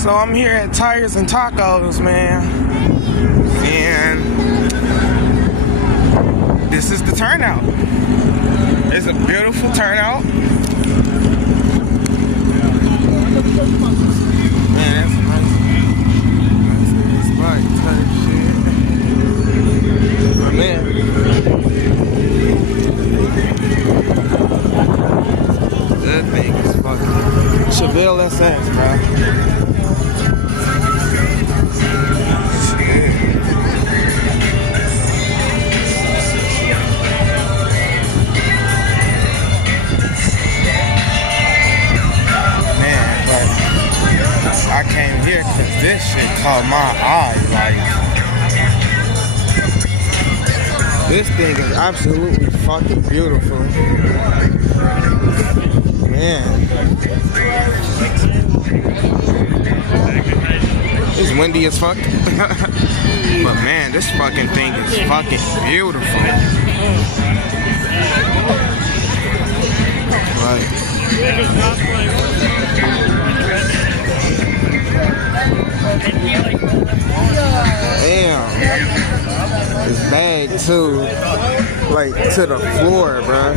So I'm here at Tires and Tacos, man, and this is the turnout. It's a beautiful turnout. Man, that's a nice spot type shit. But man, that thing is fucking Chevelle SS, bro. I came here because this shit caught my eye. Like, this thing is absolutely fucking beautiful. Man. It's windy as fuck. But man, this fucking thing is fucking beautiful. Like, damn, this bag too, like to the floor, bro.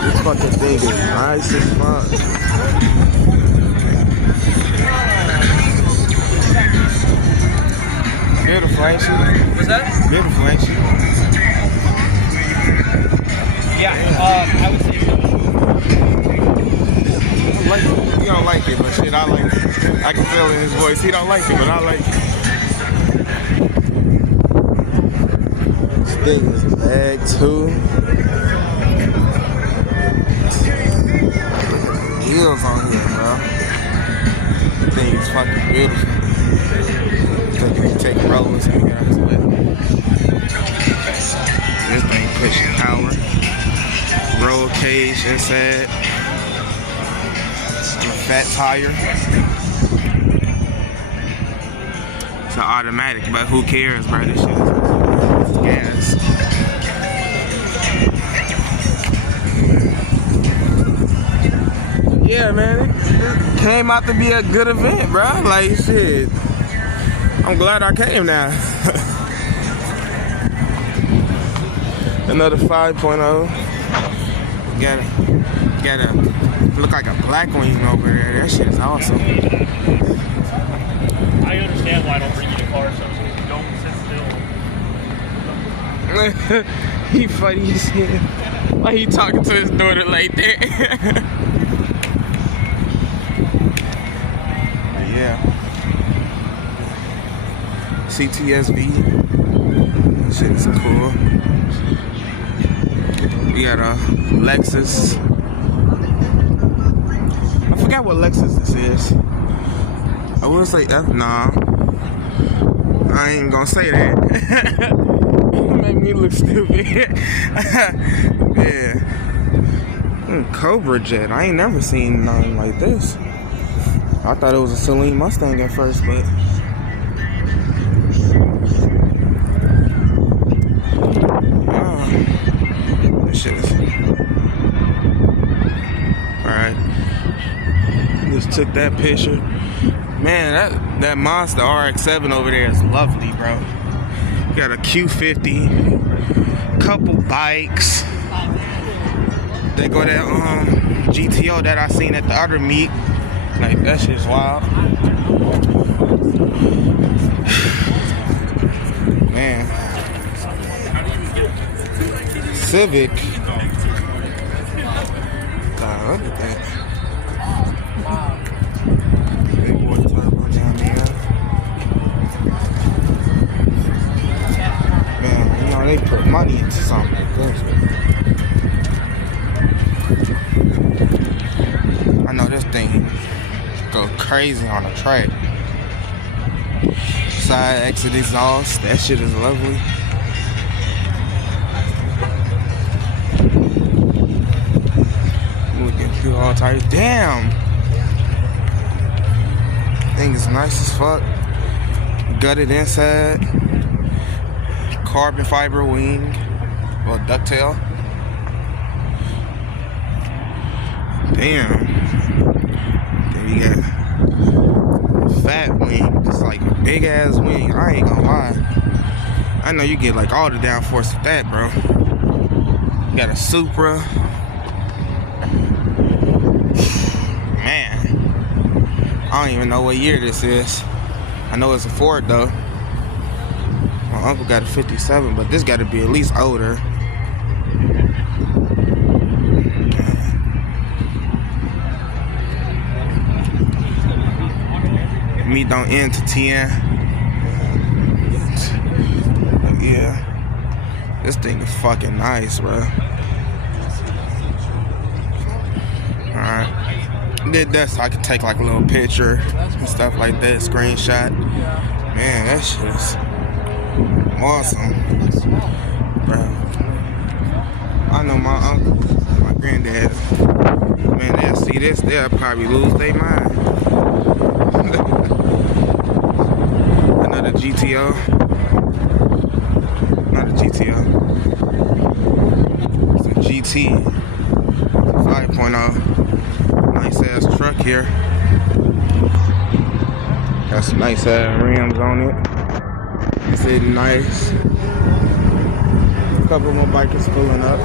This fucking thing is nice as fuck. Beautiful, ain't she? What's that? Beautiful, ain't she? Yeah, I would say so. Like, you don't like it, but shit, I like it. I can feel in his voice. He don't like it, but I like it. This thing is a bag too. Heels on here, bro. This thing is fucking beautiful. Take rollers and get out of it. This thing pushing power. Roll cage inside. Fat tire. It's an automatic, but who cares, bro? This shit is gas. Yeah, man, it came out to be a good event, bro. Like, shit, I'm glad I came now. Another 5.0. Got a look like a black wing over there. That shit is awesome. I understand why I don't bring you to cars, so don't sit still. He funny as hell. Why he talking to his daughter like that? Yeah. CTSV. That shit is cool. We got a Lexus. I forgot what Lexus this is. I will say F. Nah, I ain't gonna say that. It made me look stupid. Yeah. Cobra Jet. I ain't never seen nothing like this. I thought it was a Celine Mustang at first, but this shit is alright. Just took that picture. Man, that Mazda RX-7 over there is lovely, bro. Got a Q50, couple bikes. They go that GTO that I seen at the other meet. Like, that shit's wild. Man. Civic. Look at that. Big boy turbo down there. Man, you know, they put money into something like this. I know this thing go crazy on the track. Side exit exhaust, that shit is lovely. Looking through all tires. Damn! Thing is nice as fuck. Gutted inside. Carbon fiber wing. Well, ducktail. Damn. big ass wing. I ain't gonna lie. I know you get like all the downforce with that, bro. You got a Supra. Man, I don't even know what year this is. I know it's a Ford though. My uncle got a 57, but this got to be at least older. Me don't end to 10. But yeah, this thing is fucking nice, bro. Alright, did that so I could take like a little picture and stuff like that, screenshot. Man, that shit is awesome, bro. I know my uncle, my granddad, man, they'll see this, they'll probably lose their mind. Another GTO. Not a GTO. It's a GT 5.0. Nice ass truck here. Got some nice ass rims on it. It's sitting nice. A couple more bikers pulling up.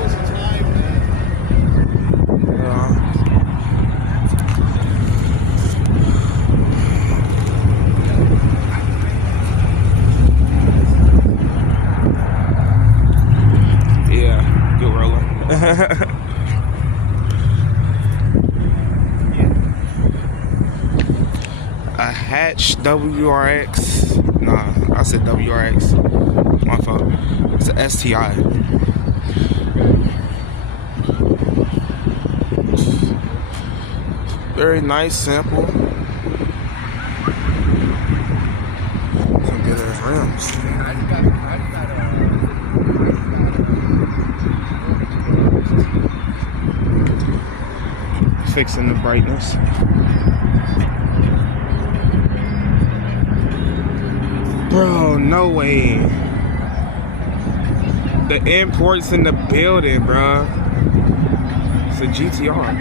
Yeah, good roller. A hatch WRX. Nah, I said WRX. My fault. It's an STI. Very nice, simple. Some good ass rims. Fixing the brightness. Bro, no way. The import's in the building, bro. It's a GTR.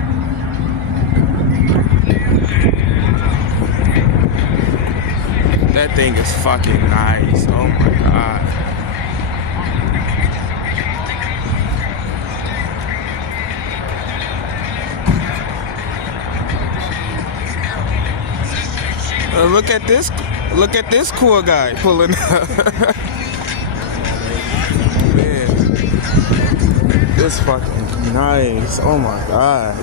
That thing is fucking nice. Oh my god. Look at this cool guy pulling up. Man, this fucking nice. Oh my god.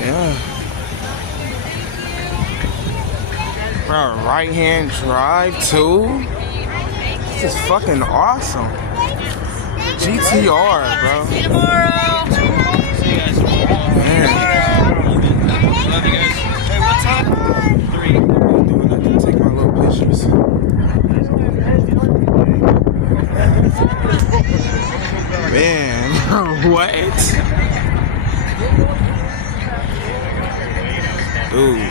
Yeah. Bro, right hand drive too. This is fucking awesome. GTR, bro. See you tomorrow. See you guys tomorrow. Man. Love you guys. Hey, what time? 3. I'm doing nothing to take my little pictures. Man, what? Dude,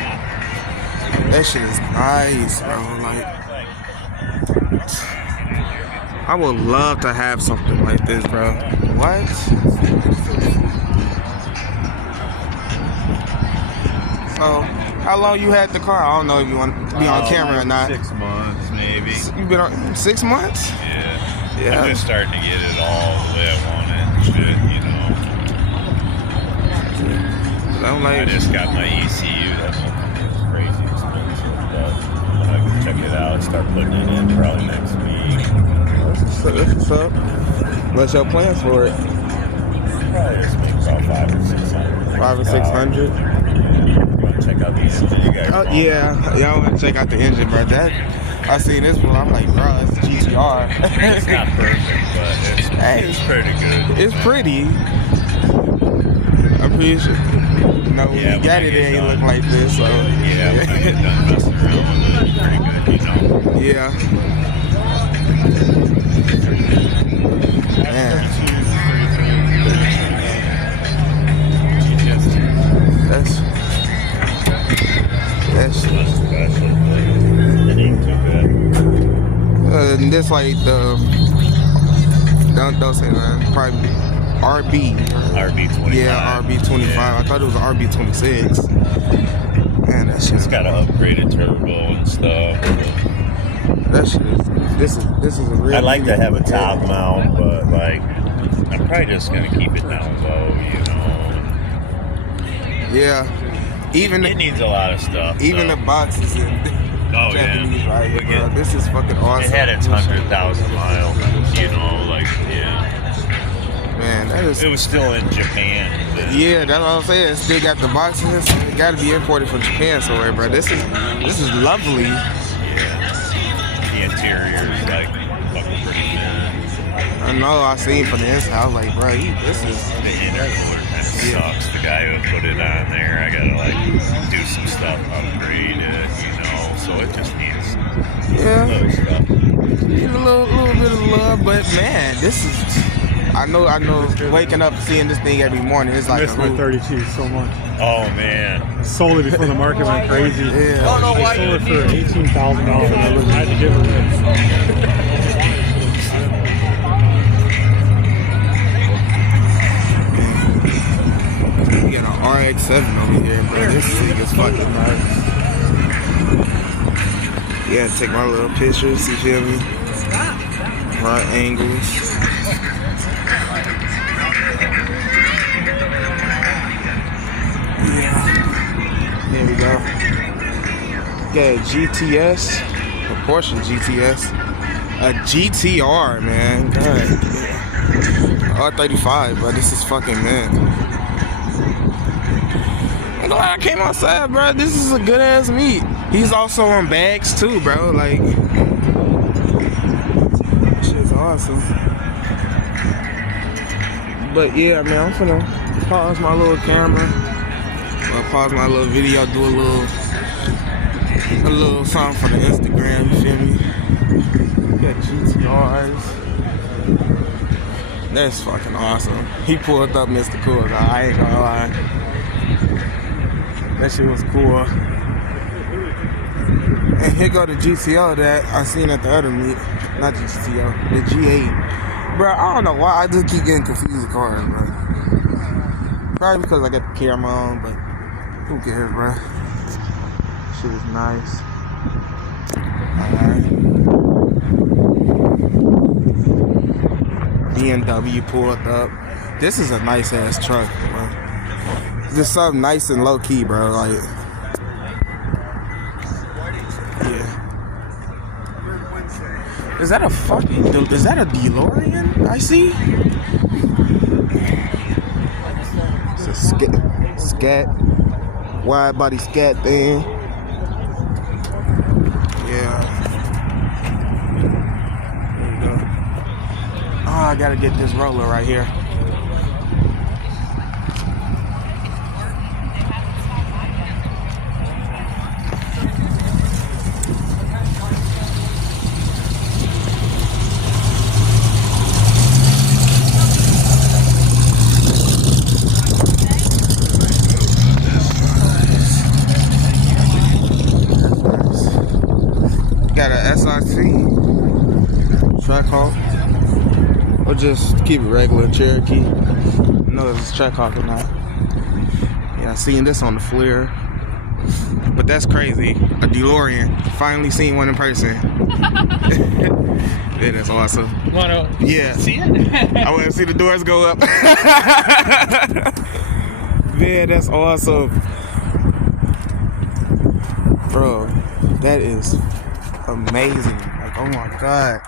that shit is nice, bro. Like, I would love to have something like this, bro. What? So, how long you had the car? I don't know if you want to be on camera or not. 6 months, maybe. You been on 6 months? Yeah. Yeah. I'm just starting to get it all the way I want it and shit, you know. I'm like, I just got my ECU. That motherfucker's crazy expensive, but I can check it out, start putting it in probably next week. what's up? What's your plans for it? Probably just make about 500 or 600. 500 or 600? You want to check out the engine? You guys Oh yeah, y'all want to check out the engine, bro. That I seen this one. I'm like, bro, it's a GTR. It's not perfect, but it's pretty good. It's pretty. I'm pretty sure. No, when Yeah, you got it, it ain't look like this. So Yeah, when I get done messing around with it, it's pretty good, you know. yeah. Man, that's It ain't too bad. and this like the don't say that. Probably RB. RB25. Yeah, RB25. Yeah. I thought it was an RB26. Man, that shit's It's got an upgraded turbo and stuff. That shit is. This is a real. I'd like to have a yeah. top mount, but like, I'm probably just gonna keep it down low, you know. Yeah. Even It needs a lot of stuff. even so. the boxes in Oh, Japanese yeah. right here, Look bro. at- This is fucking awesome. It had its 100,000 miles, you know, like, yeah. Man, that is. It was still in Japan. then. Yeah, that's what I'm saying. Still got the boxes. It got to be imported from Japan somewhere, bro. This is lovely. Yeah. The interior is like fucking pretty thin. I know. I seen from the inside. I was like, bro, this is. The intercooler kind of sucks. The guy who put it on there, I gotta like do some stuff, upgrade it, you know. So it just needs Yeah, other stuff. need a little bit of love, but man, this is. I know. Waking up seeing this thing every morning, it's I like miss my 32 so much. Oh man. Sold it before the market went crazy. Yeah. Don't know I why sold you it for need. $18,000. I had to give it away. We got an RX-7 over here, bro. This thing is fucking nice. Yeah, take my little pictures, you feel me? Right angles. Yeah. There we go. Got a GTS, a Porsche GTS, a GTR, man. God. R35, bro. This is fucking man. I'm glad I came outside, bro. This is a good ass meet. He's also on bags too, bro. Like, shit's awesome. But yeah, man, I'm finna pause my little camera. I'll pause my little video, do a little something for the Instagram. You feel me? Got GTRs. That's fucking awesome. He pulled up Mr. Cool, though. I ain't gonna lie. That shit was cool. And here go the GTO that I seen at the other meet. Not the GTO, the G8. Bro, I don't know why I just keep getting confused with cars, bro. Probably because I got the camera on, but who cares, bro? Shit is nice. Alright. BMW pulled up. This is a nice ass truck, bro. Just something nice and low key, bro. Like, yeah. Is that a DeLorean I see? It's a scat, wide body scat thing. Yeah. There you go. Oh, I gotta get this roller right here. Got a SRT Trackhawk, or just keep it regular Cherokee. No, it's Trackhawk or not. Yeah, I seen this on the Fleer, but that's crazy. A DeLorean. Finally seen one in person. Yeah, that's awesome. Wanna Yeah, see it? I want to see the doors go up. Man, that's awesome, bro. That is amazing. Like, oh my god,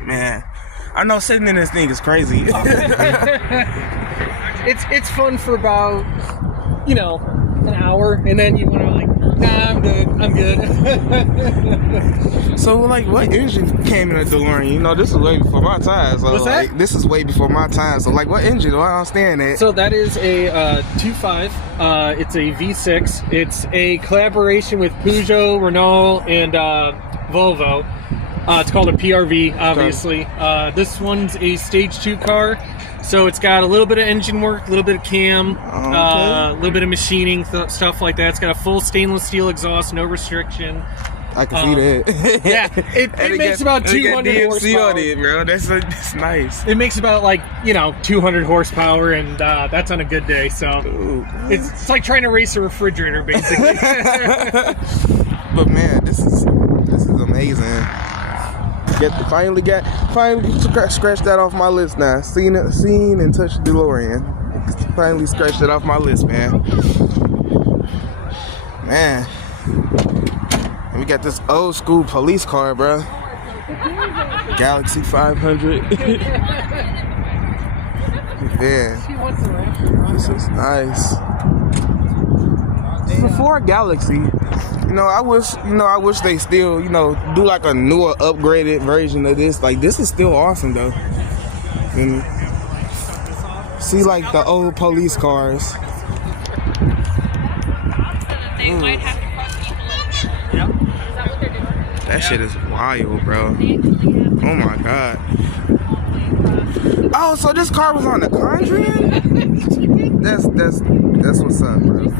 man. I know sitting in this thing is crazy. It's fun for about, an hour, and then you want to nah, I'm good. So, like, what engine came in a DeLorean? This is way before my time. So, What's that? like, this is way before my time. So, like, what engine? I don't understand that. So that is a 2.5. It's a V6. It's a collaboration with Peugeot, Renault, and Volvo. It's called a PRV, obviously. This one's a Stage 2 car. So it's got a little bit of engine work, a little bit of cam, a little bit of machining, stuff like that. It's got a full stainless steel exhaust, no restriction. I can see that. Yeah, it And makes got- about and it got 200 DMC horsepower. on it, bro. That's nice. It makes about 200 horsepower, and that's on a good day. So Ooh. it's like trying to race a refrigerator, basically. But man, this is amazing. Finally scratched that off my list now. Seen and touched DeLorean. Finally scratched it off my list, man. Man. And we got this old school police car, bro. Galaxy 500. Man, this is nice. This is a Ford Galaxy. I wish they still, do like a newer, upgraded version of this. Like, this is still awesome, though. And see, like, the old police cars. They might have to cross people over. Is that what they're doing? That shit is wild, bro. Oh, my God. Oh, so this car was on The Conjuring? That's what's up, bro.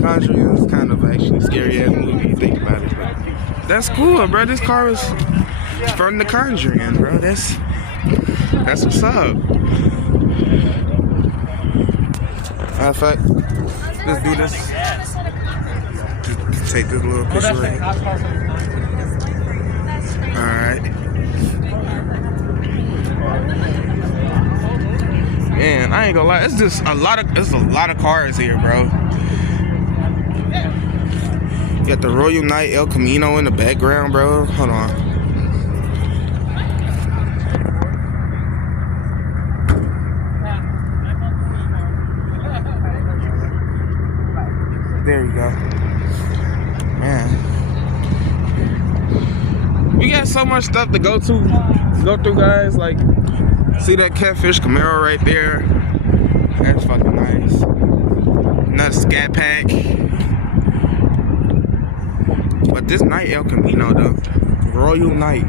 Conjuring is kind of actually scary ass movie. You think about it. But that's cool, bro. This car is from The Conjuring, bro. That's what's up. Matter of fact, let's do this. Take this little picture right here. Alright. Man, I ain't gonna lie, it's just a lot of cars here, bro. You got the Royal Knight El Camino in the background, bro. Hold on. There you go. Man. We got so much stuff to go through, guys. Like, see that Catfish Camaro right there? That's fucking nice. Another Scat Pack. But this Knight El Camino, though, Royal Knight.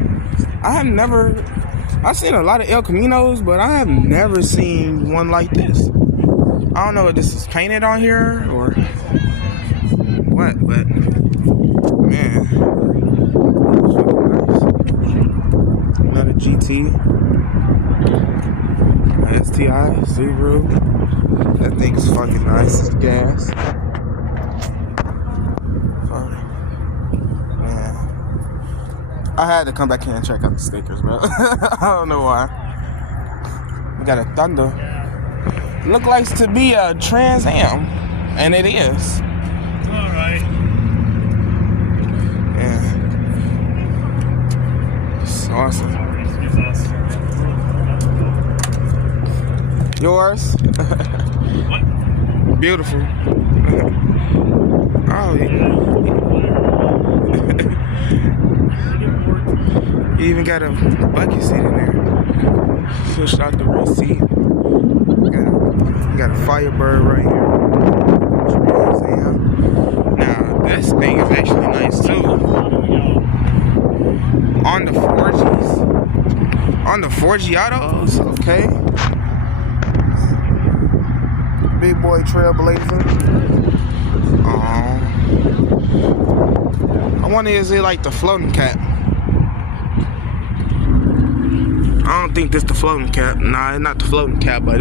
I've seen a lot of El Caminos, but I have never seen one like this. I don't know if this is painted on here or what, but man, nice. Another GT, STI, Subaru. That thing is fucking nice. It's gas. Man, I had to come back here and check out the stickers, bro. I don't know why. We got a Thunder. Look like to be a Trans Am, and it is. All right. Yeah. It's awesome. Yours? What? Beautiful. Oh, yeah. You even got a bucket seat in there. Pushed out the rear seat. Got a Firebird right here. Now, this thing is actually nice too. On the 4Gs. On the 4G autos, okay. Big boy Trailblazer. I wonder, is it like the floating cap? I don't think this the floating cap. Nah, it's not the floating cap, but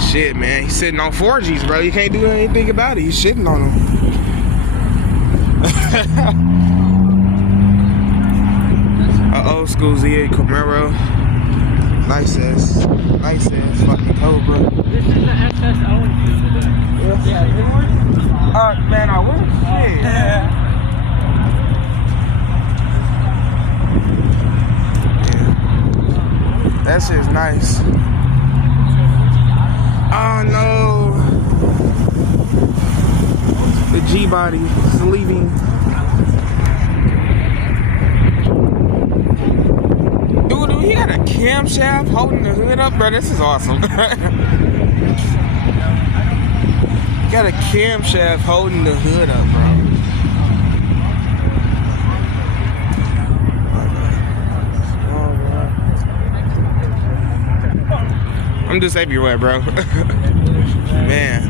shit, man. He's sitting on 4Gs, bro. You can't do anything about it. He's shitting on them. An old school Z8 Camaro. Nice ass fucking Cobra. This is the SSO. Yeah, you want? Man, I would. Yeah. That shit's nice. Oh no. The G-body is leaving. Dude, he got a camshaft holding the hood up, bro. This is awesome. Got a camshaft holding the hood up, bro. I'm just everywhere, bro. Man.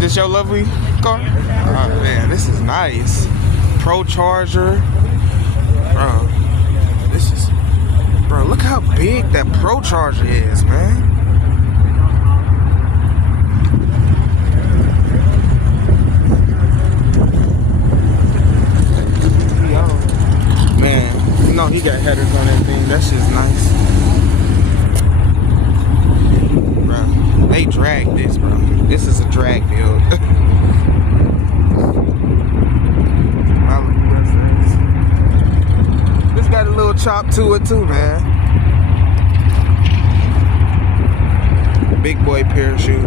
This your lovely car? Oh man, this is nice. Pro Charger. Bro, this is... Bro, look how big that Pro Charger is, man. Man, you know he got headers on that thing. That shit's nice. Bro, they drag this, bro. This is a drag build. This got a little chop to it too, man. Big boy parachute.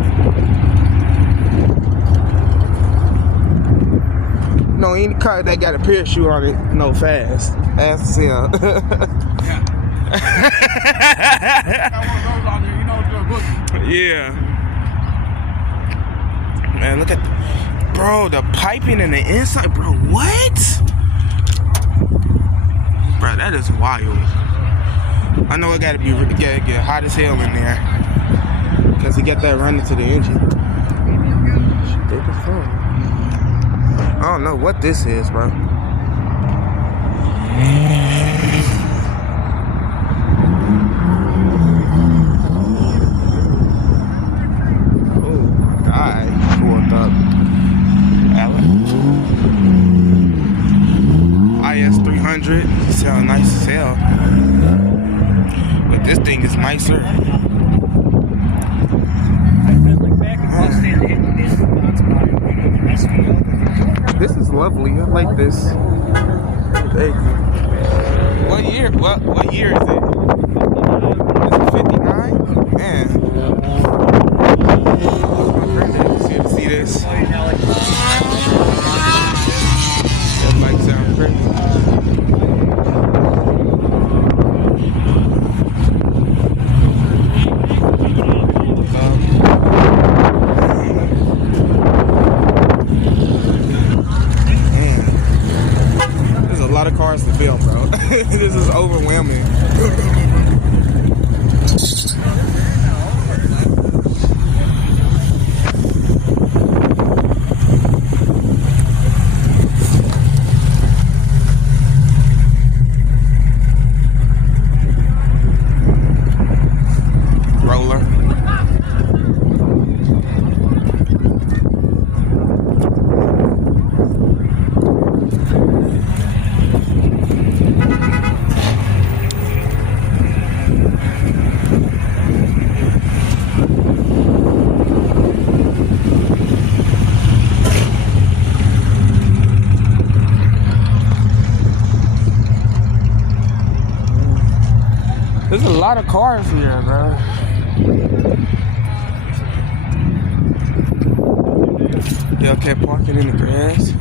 No, any car that got a parachute on it, no fast. Fast as hell. Yeah. Man, look at, bro, the piping in the inside, bro. What? Bro, that is wild. I know it gotta be get hot as hell in there, cause he got that running to the engine. Shit, thick as fuck. I don't know what this is, bro. Oh my God, pulled up. IS300, sound nice as hell. But this thing is nicer. This is lovely. I like this. Thank you. What year? What year is it? Is it 59? Man. See this? That might sound crazy. Cars to film, bro. This is overwhelming. Roller. There's a lot of cars here, bro. They'll keep parking in the grass.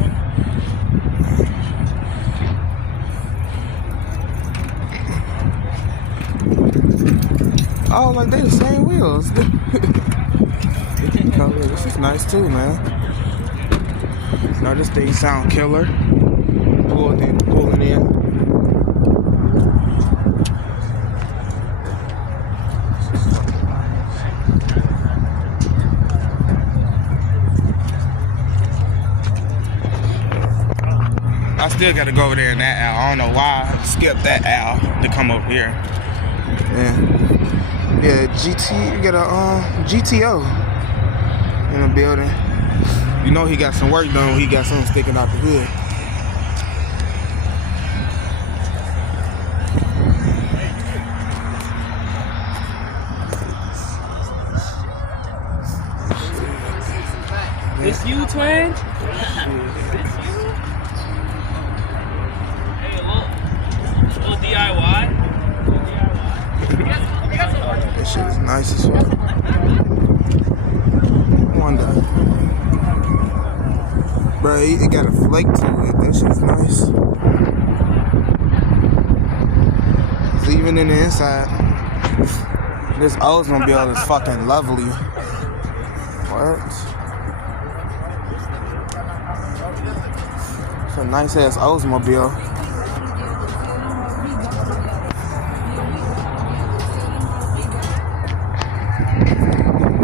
Oh, like they the same wheels. This is nice too, man. Now this thing sound killer. Pulling in. I still gotta go over there in that aisle. I don't know why I skipped that aisle to come over here. Yeah, GT, you got a GTO in the building. You know he got some work done when he got something sticking out the hood. It's you, twin? Little DIY. This shit is nice as fuck. Wonder. Bro, it got a flake to it. That shit's nice. It's even in the inside. This Oldsmobile is fucking lovely. What? It's a nice ass Oldsmobile.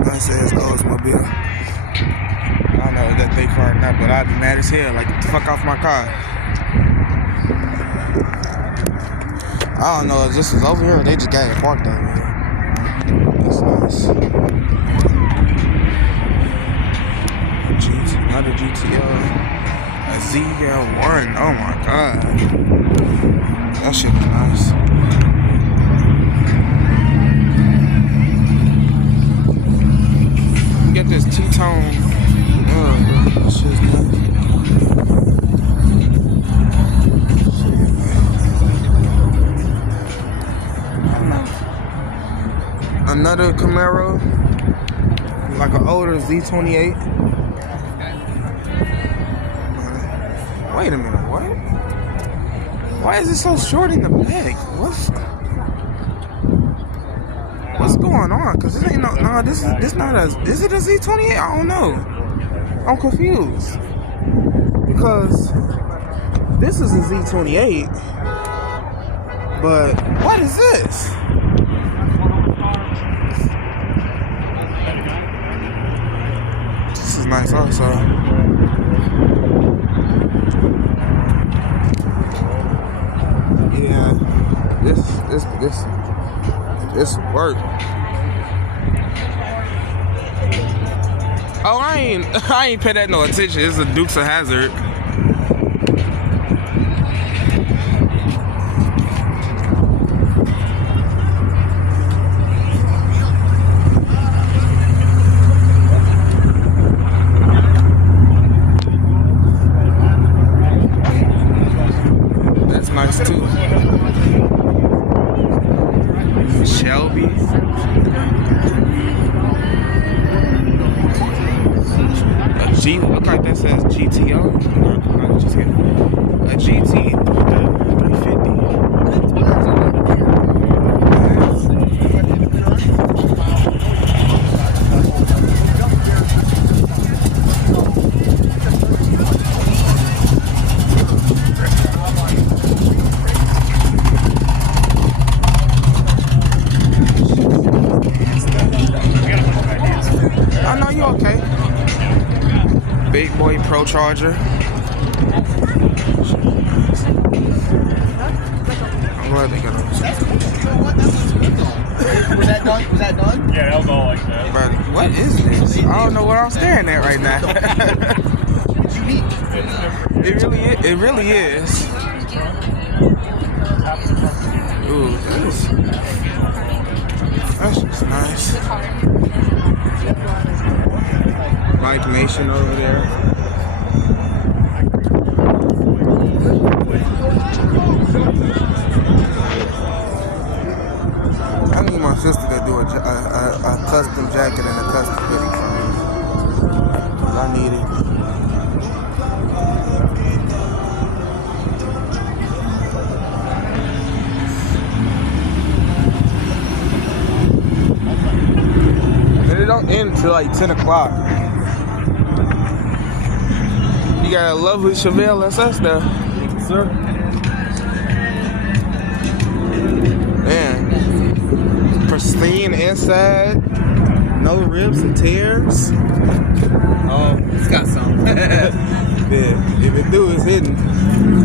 Nice ass Oldsmobile. Nah, but I'd be mad as hell. Like, get the fuck off my car. I don't know if this is over here or they just got it parked out here. That's nice. Another GTO. A ZL1. Oh my god. That shit is nice. Get this two-tone. That shit's nice. Another Camaro, like an older Z28. Wait a minute, what? Why is it so short in the back? What's going on? Cause this ain't no, this not a, is it a Z28? I don't know. I'm confused. Because this is a Z28, but what is this? This is nice also. Yeah, this work. Oh, I ain't pay that no attention. It's a Dukes of Hazzard. That's nice too. Shelby. Look like that says GTO. A GT 350. I know you okay. Big boy Pro Charger. I'm glad they got on. Was that done? Was that done? Yeah, it'll go like that. But what is this? I don't know what I'm staring at right now. It's unique. It really is. Ooh, that's just nice. Mike Mason over there. I need my sister to do a custom jacket and a custom hoodie for me. 'Cause I need it. And it don't end until like 10 o'clock. You got a lovely Chevelle SS there. Sir. Man. Pristine inside. No rips and tears. Oh, it's got some. Yeah, if it do, it's hidden.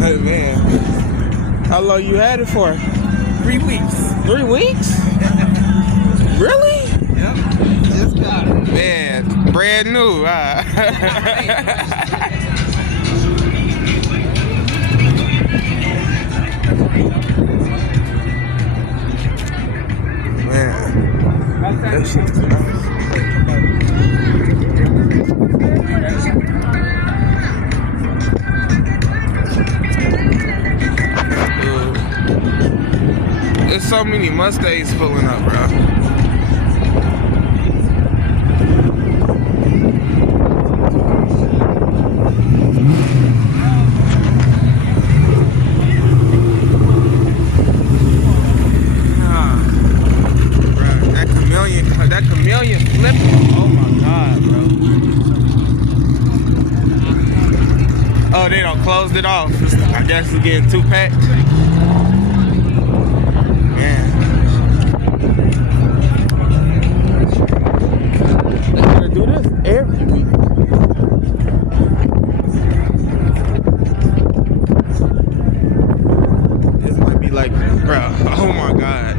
Hey, man. How long you had it for? 3 weeks. 3 weeks? Really? Yep. Just got it. Man, brand new. Man, that shit's nice. There's so many Mustangs pulling up, bro. That chameleon flip. Oh my god, bro. Oh, they done closed it off. I guess it's getting too packed. Man. They gotta do this every week. like, bro, oh my god.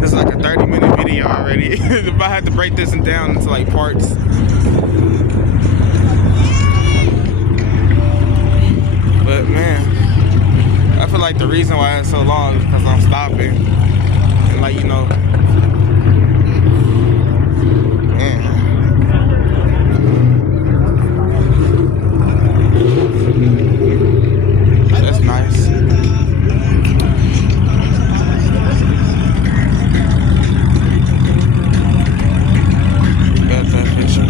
It's like a 30-minute video already. If I had to break this down into like parts. But man, I feel like the reason why it's so long is because I'm stopping. And like, you know, man. That's nice. Got that picture.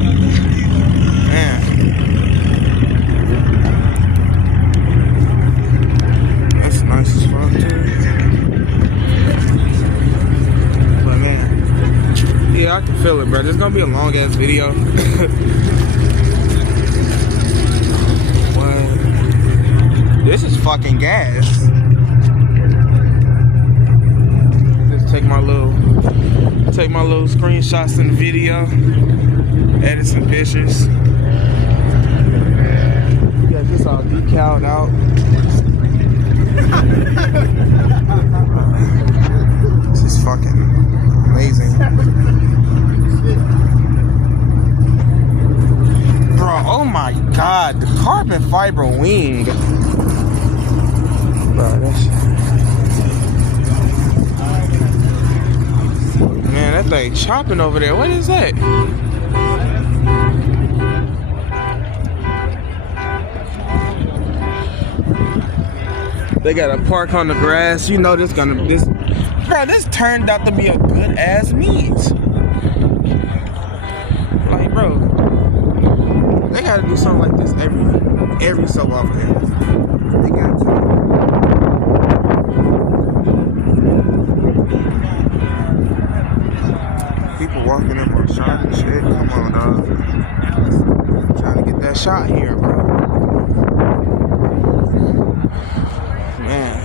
Man. That's nice as fuck too. But man, yeah, I can feel it, bro. This is gonna be a long ass video. What? This is fucking gas. Just take my little screenshots in the video, edit some pictures. Got this all decaled out. This is fucking amazing. Bro, oh my god, the carbon fiber wing. Bro, that shit. Man, that thing chopping over there. What is that? They got a park on the grass. You know this bro, this turned out to be a good ass meet. Like, bro, they gotta do something like this every so often. They got to. People walking up on shot and shit. Come on, dog. I'm trying to get that shot here, bro. Man.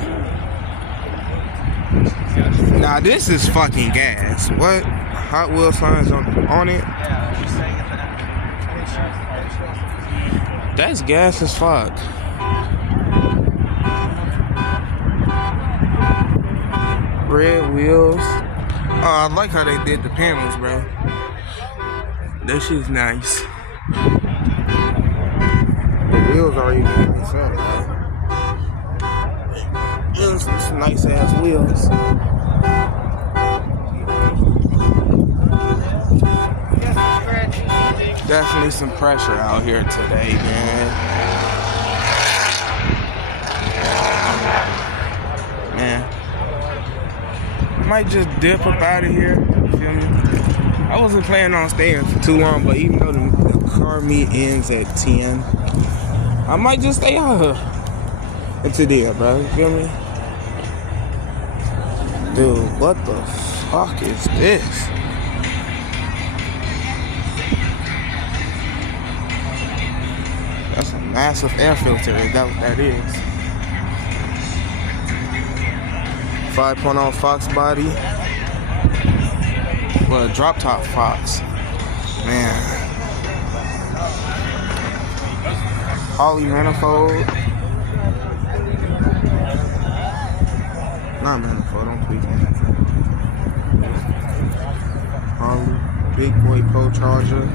Now this is fucking gas. What? Hot Wheel signs on it? That's gas as fuck. Red wheels. Oh, I like how they did the panels, bro. That shit's nice. The wheels are even nice up, bro. Those are some nice ass wheels. Definitely some pressure out here today, man. Man. I might just dip up out of here. You feel me? I wasn't planning on staying for too long, but even though the car meet ends at 10, I might just stay out here until there, bro. You feel me? Dude, what the fuck is this? That's a massive air filter. Is that what that is? 5.0 Fox body. Well, drop top Fox. Man. Holley manifold. Not manifold, don't tweak me. Holley. Big boy Pro Charger.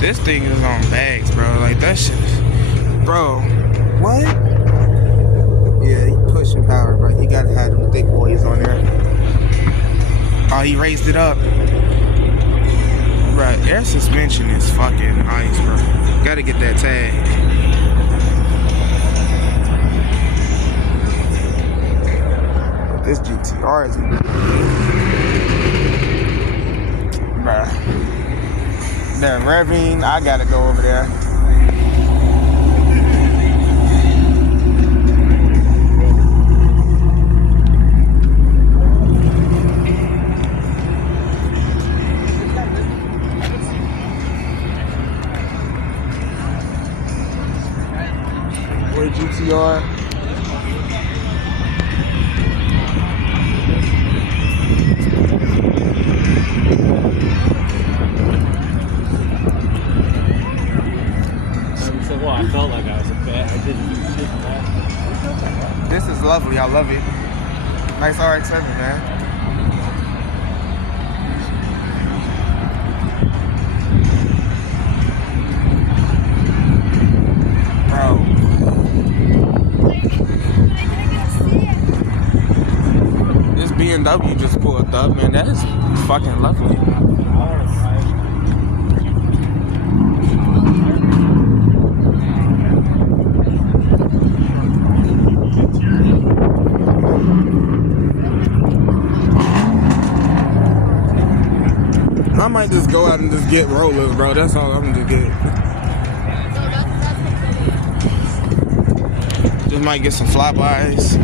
This thing is on bags, bro. Like, that shit is... Bro, what? Yeah, he pushing power, bro. He gotta have them thick boys on there. Oh, he raised it up. Bro, air suspension is fucking nice, bro. Gotta get that tag. This GTR is... Bruh. They're revving. I gotta go over there. Boy GTR. lovely. I love it. Nice RX-7, man. Bro. This BMW just pulled up, man. That is fucking lovely. I might just go out and just get rollers, bro. That's all I'm gonna get. Just might get some flybys.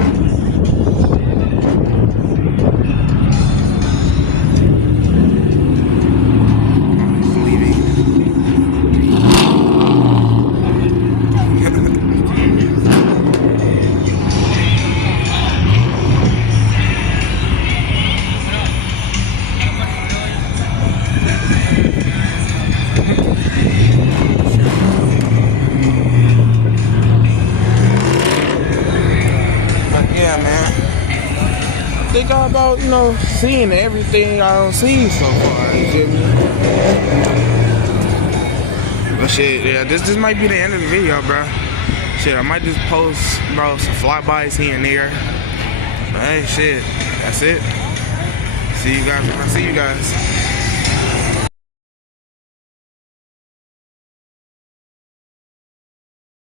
Yeah, man. Think about, you know, seeing everything I don't see so far. You feel me? But shit, yeah, this might be the end of the video, bro. Shit, I might just post, bro, some flybys here and there. But hey, shit, that's it. See you guys when I see you guys.